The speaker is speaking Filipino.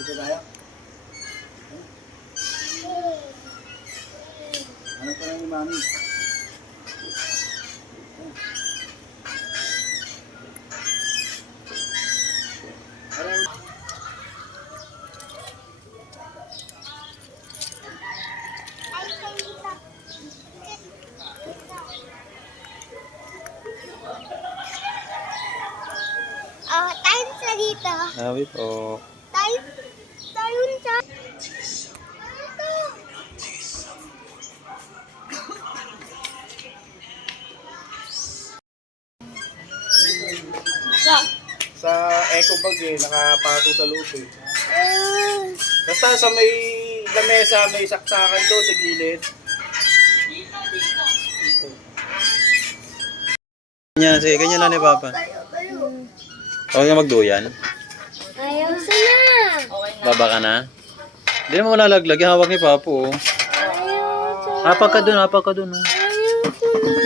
Dito tayo. Ano pa lang ni Mami? Tayo sa dito. Sabi po. Tayo sa... Sa eco bag eh, nakapato sa loob eh. Basta sa may lamesa, may saksakan doon sa gilid. Ganyan, sige, ganyan lang ni Papa. Huwag ka magduyan. Ayaw sana. Baba ka na. Hindi naman malalaglag. Hawak ni Papa oh. Ayaw sana. Hapak ka dun, hapak ka dun. Oh. Ayaw sana.